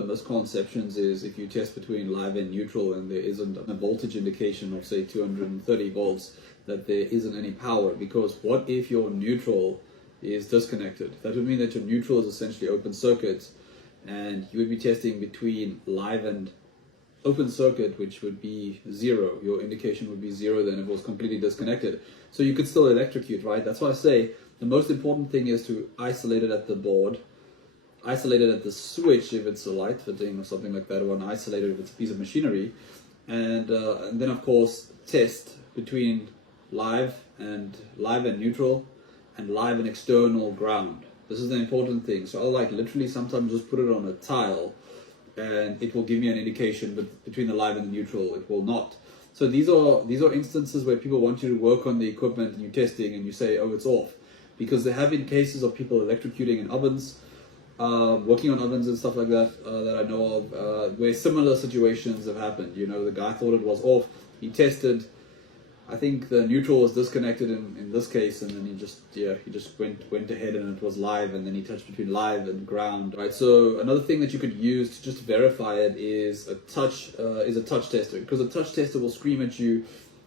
Misconceptions is if you test between live and neutral and there isn't a voltage indication of say 230 volts, that there isn't any power. Because what if your neutral is disconnected? That would mean that your neutral is essentially open circuit, and you would be testing between live and open circuit, which would be zero. Your indication would be zero then if it was completely disconnected. So you could still electrocute, right? That's why I say the most important thing is to isolate it at the board, isolate it at the switch if it's a light fitting or something like that, or an isolator if it's a piece of machinery, and then of course test between live and neutral, and live and external ground. This is the important thing. So I'll like literally sometimes just put it on a tile and it will give me an indication, but between the live and the neutral it will not. So these are instances where people want you to work on the equipment and you're testing and you say, oh, it's off, because there have been cases of people electrocuting in ovens, working on ovens and stuff like that, that I know of, where similar situations have happened. You know, the guy thought it was off, he tested, I think the neutral was disconnected in this case, and then he just went ahead and it was live, and then he touched between live and ground, right? So another thing that you could use to just verify it is a touch tester, because a touch tester will scream at you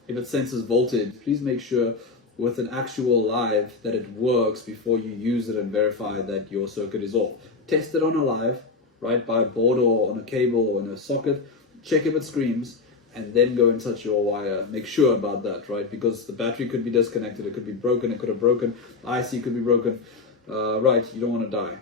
if it senses voltage. Please make sure with an actual live that it works before you use it and verify that your circuit is off. Test it on a live, right, by a board or on a cable or in a socket, check if it screams, and then go and touch your wire. Make sure about that, right, because the battery could be disconnected, it could be broken, it could have broken, the IC could be broken, right, you don't want to die.